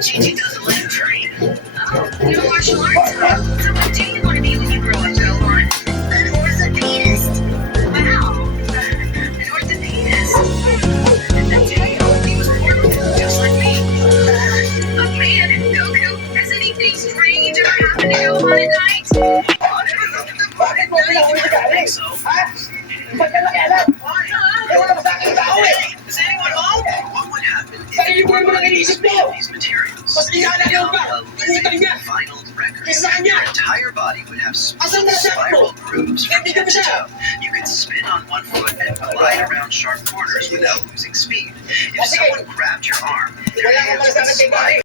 Gigi doesn't like to train. Oh, you're martial arts, huh? So what do you want to be when you grow up, Jovan? An orthopedist. Wow. An orthopedist. A tail. He was born with it, just like me. Oh man, Goku, has anything strange ever happened to Gohan at night? Bakit mo pinahuli So, Ba't ka nakialam? Ewan naman sa aking tao eh. is anyone home? What would happen if Kaya yung mo lang iniisip mo. these materials Mas inaalala mo ba? Utang niya. vinyl record? Kaya sa kanya. Your entire body would have Asan na siya spiral mo? grooves from Hindi ka head ba to siya? toe. You could spin on one foot and glide around sharp corners without losing speed. If Sige. someone grabbed your arm, their Wala ka hands pala sa would akin, slide